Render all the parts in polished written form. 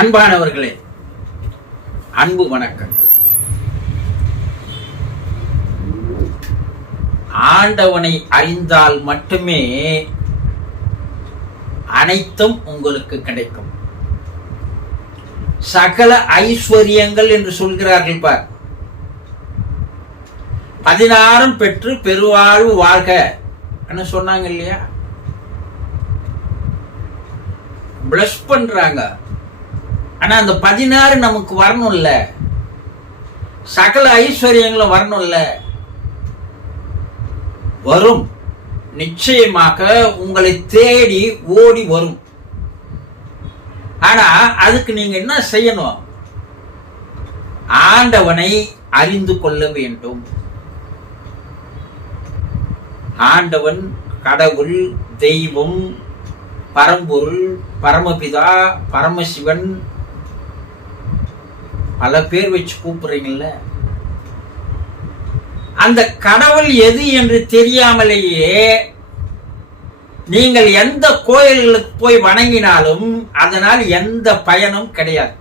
அன்பானவர்களே, அன்பு வணக்கங்கள். ஆண்டவனை அறிந்தால் மட்டுமே அனைத்தும் உங்களுக்கு கிடைக்கும். சகல ஐஸ்வர்யங்கள் என்று சொல்கிறார்கள் பார். 16 பெற்று பெருவாழ்வு வாழ்க சொன்னாங்க இல்லையா? பிளஸ் பண்றாங்க. ஆனா அந்த 16 நமக்கு வரணும்ல, சகல ஐஸ்வர்யங்களும் வரணும்ல. வரும், நிச்சயமாக உங்களை தேடி ஓடி வரும். ஆனா அதுக்கு நீங்க என்ன செய்யணும்? ஆண்டவனை அறிந்து கொள்ள வேண்டும். ஆண்டவன் கடவுள், தெய்வம், பரம்பொருள், பரமபிதா, பரமசிவன், பல பேர் வச்சு கூப்பிடுறீங்கல்ல. அந்த கடவுள் எது என்று தெரியாமலேயே நீங்கள் எந்த கோயில்களுக்கு போய் வணங்கினாலும் அதனால் எந்த பயனும் கிடையாது.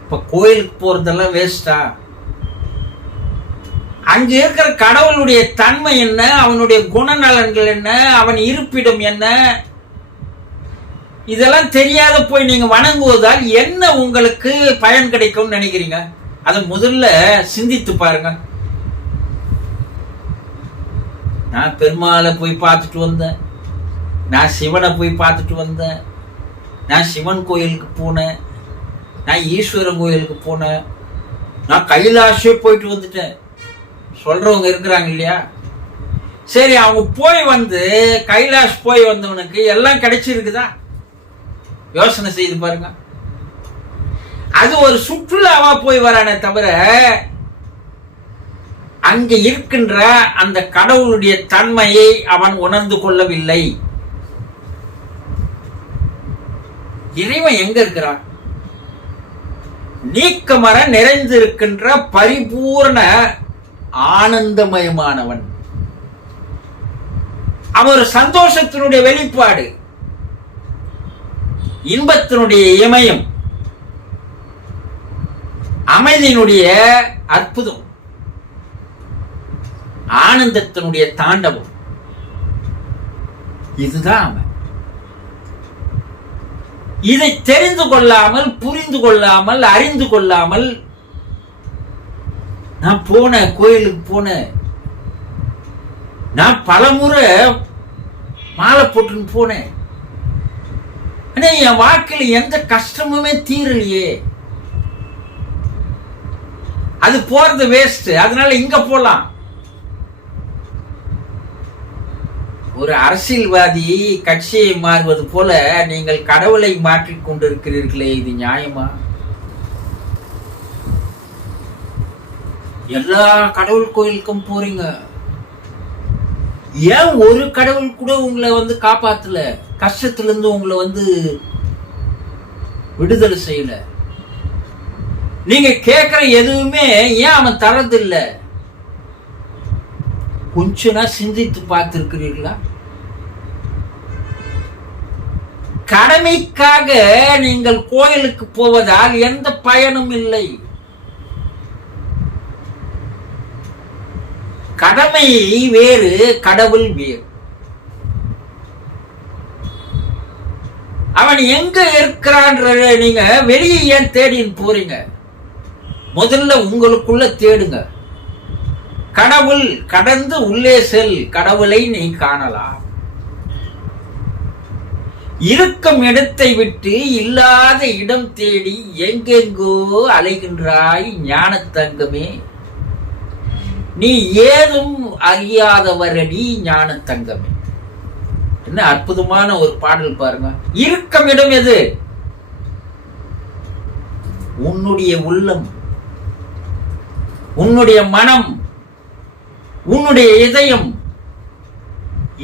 இப்ப கோயிலுக்கு போறதெல்லாம் வேஸ்டா? அங்க இருக்கிற கடவுளுடைய தன்மை என்ன, அவனுடைய குணநலன்கள் என்ன, அவன் இருப்பிடம் என்ன, இதெல்லாம் தெரியாத போய் நீங்க வணங்குவதால் என்ன உங்களுக்கு பயன் கிடைக்கும் நினைக்கிறீங்க? அதை முதல்ல சிந்தித்து பாருங்க. நான் பெருமாளை போய் பார்த்துட்டு வந்தேன், நான் சிவனை போய் பார்த்துட்டு வந்தேன், நான் சிவன் கோயிலுக்கு போனேன், நான் ஈஸ்வரன் கோயிலுக்கு போனேன், நான் கைலாஷே போயிட்டு வந்துட்டேன் சொல்றவங்க இருக்கிறாங்க இல்லையா? சரி, அவங்க போய் வந்து கைலாஷ் போய் வந்தவனுக்கு எல்லாம் கிடைச்சிருக்குதா? யோசனை செய்து பாருங்க. அது ஒரு சுற்றுலாவா போய் வரானே தவிர அங்க இருக்கின்ற அந்த கடவுளுடைய தன்மையை அவன் உணர்ந்து கொள்ளவில்லை. இறைவன் எங்க இருக்கிறான்? நீக்கமர நிறைந்திருக்கின்ற பரிபூர்ண ஆனந்தமயமானவன். அவர் சந்தோஷத்தினுடைய வெளிப்பாடு, இன்பத்தினுடைய இமயம், அமைதியினுடைய அற்புதம், ஆனந்தத்தினுடைய தாண்டவம். இதுதான் அவன். இதை தெரிந்து கொள்ளாமல், புரிந்து கொள்ளாமல், அறிந்து கொள்ளாமல் நான் போன கோயிலுக்கு போனேன், நான் பலமுறை மாலை போட்டுன்னு போனேன், ஆனா என் வாழ்க்கையில் எந்த கஷ்டமுமே தீரலையே, அது போறது வேஸ்ட், அதனால இங்க போலாம். ஒரு அரசியல்வாதி கட்சியை மாறுவது போல நீங்கள் கடவுளை மாற்றிக் கொண்டிருக்கிறீர்களே, இது நியாயமா? எல்லா கடவுள் கோயிலுக்கும் போறீங்க, ஏன் ஒரு கடவுள் கூட உங்களை வந்து காப்பாத்தல, கஷ்டத்துல இருந்து உங்களை வந்து விடுதலை செய்யல? நீங்க கேட்கிற எதுவுமே ஏன் அவன் தரதில்லை? கொஞ்ச நாள் சிந்தித்து பார்த்திருக்கிறீர்களா? கடமைக்காக நீங்கள் கோயிலுக்கு போவதால் எந்த பயனும் இல்லை. கடமை வேறு, கடவுள் வேறு. அவன் எங்க இருக்கிறான் நீங்க வெளியே ஏன் தேடின்னு போறீங்க? முதல்ல உங்களுக்குள்ள தேடுங்க. கடவுள் கடந்து உள்ளே செல், கடவுளை நீ காணலாம். இருக்கும் இடத்தை விட்டு இல்லாத இடம் தேடி எங்கெங்கோ அலைகின்றாய் ஞான தங்கமே, நீ ஏதும் அறியாதவரடி ஞான தங்கமே. என்ன அற்புதமான ஒரு பாடல் பாருங்க. இருக்கும் இடம் எது? உன்னுடைய உள்ளம், உன்னுடைய மனம், உன்னுடைய இதயம்.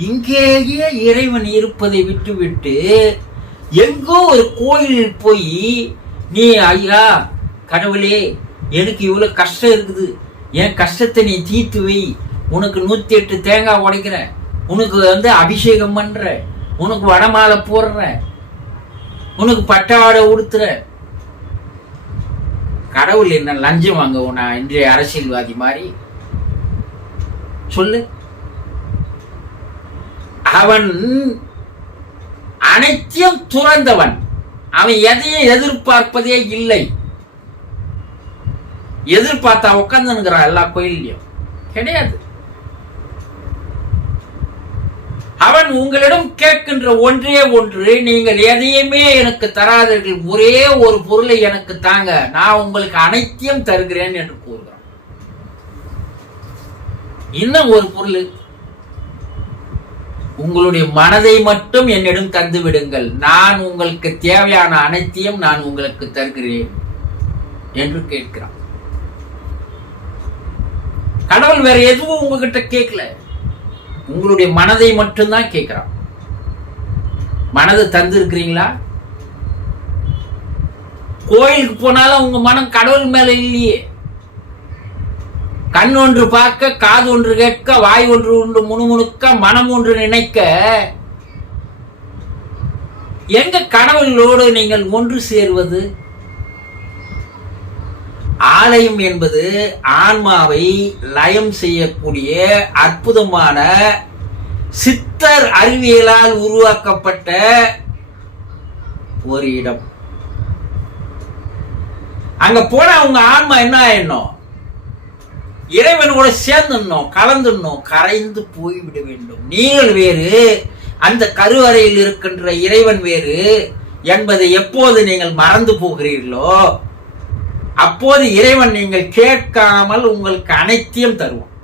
இங்கேயே இறைவன் இருப்பதை விட்டுவிட்டு எங்கோ ஒரு கோயிலில் போய் நீ ஐயா கடவுளே எனக்கு இவ்வளவு கஷ்டம் இருக்குது, என் கஷ்டத்தை நீ தீர்த்து வை, உனக்கு 108 தேங்காய் உடைக்கிறேன், உனக்கு அபிஷேகம் பண்ற, உனக்கு வடமாலை போடுற, உனக்கு பட்டாடை உடுத்துற. கடவுள் என்ன லஞ்சம் வாங்க நான் இன்றைய அரசியல்வாதி மாதிரி சொல்லு. அவன் அனைத்தையும் துறந்தவன். அவன் எதையும் எதிர்பார்ப்பதே இல்லை. எதிர்பார்த்தா உட்காந்துங்கிறான் எல்லா கோயிலையும் கிடையாது. அவன் உங்களிடம் கேட்கின்ற ஒன்றே ஒன்று, நீங்கள் எதையுமே எனக்கு தராதீர்கள், ஒரே ஒரு பொருளை எனக்கு தாங்க, நான் உங்களுக்கு அனைத்தையும் தருகிறேன் என்று கூறுகிறான். இன்னும் ஒரு பொருள், உங்களுடைய மனதை மட்டும் என்னிடம் தந்து விடுங்கள், நான் உங்களுக்கு தேவையான அனைத்தையும் நான் உங்களுக்கு தருகிறேன் என்று கேட்கிறான். கடவுள் வேற எதுவும் உங்ககிட்ட கேட்கல, உங்களுடைய மனதை மட்டும்தான் கேட்கிறான். மனதை தந்து இருக்கிறீங்களா? கோயிலுக்கு போனாலும் உங்க மனம் கடவுள் மேல இல்லையே. கண் ஒன்று பார்க்க, காது ஒன்று கேட்க, வாய் ஒன்று முணுமுணுக்க, மனம் ஒன்று நினைக்க, எங்க கடவுளோடு நீங்கள் ஒன்று சேருவது? ஆலயம் என்பது ஆன்மாவை லயம் செய்யக்கூடிய அற்புதமான சித்தர் அறிவியலால் உருவாக்கப்பட்ட ஒரு இடம். அங்க போனா உங்க ஆன்மா என்ன ஆயிடணும்? இறைவனோட சேர்ந்துடணும், கலந்துடணும், கரைந்து போய்விட வேண்டும். நீங்கள் வேறு, அந்த கருவறையில் இருக்கின்ற இறைவன் வேறு என்பதை எப்போது நீங்கள் மறந்து போகிறீர்களோ அப்போது இறைவன் நீங்கள் கேட்காமல் உங்களுக்கு அனைத்தையும் தருவான்.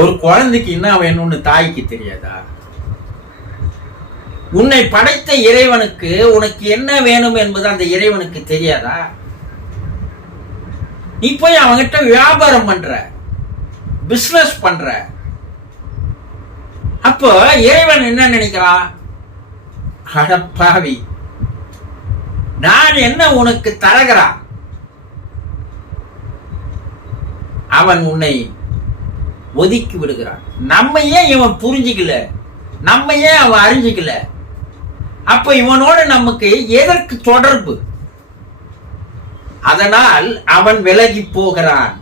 ஒரு குழந்தைக்கு என்ன வேணும்னு தாய்க்கு தெரியாதா? உன்னை படைத்த இறைவனுக்கு உனக்கு என்ன வேணும் என்பது அந்த இறைவனுக்கு தெரியாதா? நீ போய் அவங்கிட்ட வியாபாரம் பண்ற, பிசினஸ் பண்ற. அப்போ இறைவன் என்ன நினைக்கிறான்? அடப்பாவி, நான் என்ன உனக்கு தரகிறான்? அவன் உன்னை ஒதுக்கி விடுகிறான். நம்ம ஏன் இவன் புரிஞ்சிக்கல, நம்ம ஏன் அவன் அறிஞ்சிக்கல? அப்ப இவனோட நமக்கு எதற்கு தொடர்பு? அதனால் அவன் விலகி போகிறான்.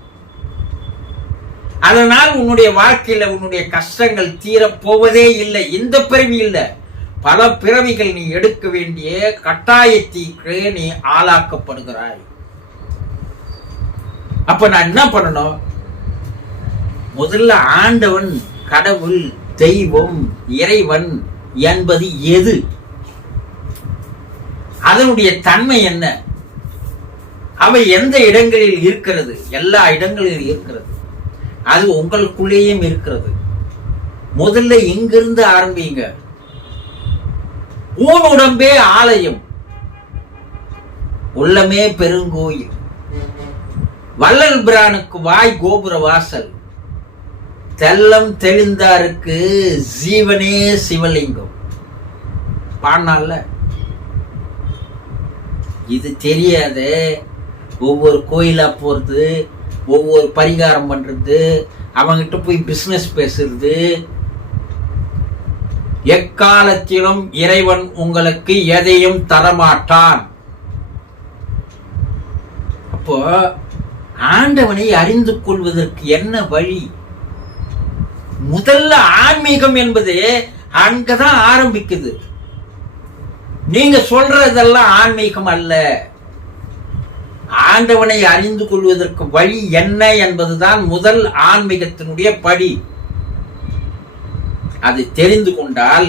அதனால் உன்னுடைய வாழ்க்கையில உன்னுடைய கஷ்டங்கள் தீரப்போவதே இல்லை. இந்த பிறவி இல்லை, பல பிறவிகள் நீ எடுக்க வேண்டிய கட்டாயத்திற்கு நீ ஆளாக்கப்படுகிறாய். அப்ப நான் என்ன பண்ணணும்? முதல்ல ஆண்டவன், கடவுள், தெய்வம், இறைவன் என்பது எது? அதனுடைய தன்மை என்ன? அவை எந்த இடங்களில் இருக்கிறது? எல்லா இடங்களிலும் இருக்கிறது. அது உங்களுக்குள்ளேயும் இருக்கிறது. முதல்ல இங்கிருந்து ஆரம்பிங்க. ஊன் உடம்பே ஆலயம், உள்ளமே பெருங்கோயில், வள்ளல் பிரானுக்கு வாய் கோபுர வாசல், தெல்லம் தெளிந்தாருக்கு ஜீவனே சிவலிங்கம் பாடினால. இது தெரியாது. ஒவ்வொரு கோயிலா போறது, ஒவ்வொரு பரிகாரம் பண்றது, அவங்கிட்ட போய் பிசினஸ் பேசுறது. எக்காலத்திலும் இறைவன் உங்களுக்கு எதையும் தரமாட்டான். அப்போ ஆண்டவனை அறிந்து கொள்வதற்கு என்ன வழி? முதல்ல ஆன்மீகம் என்பது அங்கதான் ஆரம்பிக்குது. நீங்க சொல்றதெல்லாம் ஆன்மீகம் அல்ல. ஆண்டவனை அறிந்து கொள்வதற்கு வழி என்ன என்பதுதான் முதல் ஆன்மீகத்தினுடைய படி. அதை தெரிந்து கொண்டால்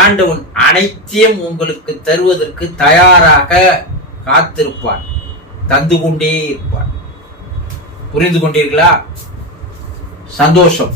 ஆண்டவன் அனைத்தையும் உங்களுக்கு தருவதற்கு தயாராக காத்திருப்பான், தந்து கொண்டே இருப்பான். புரிந்து கொண்டீர்களா? சந்தோஷம்.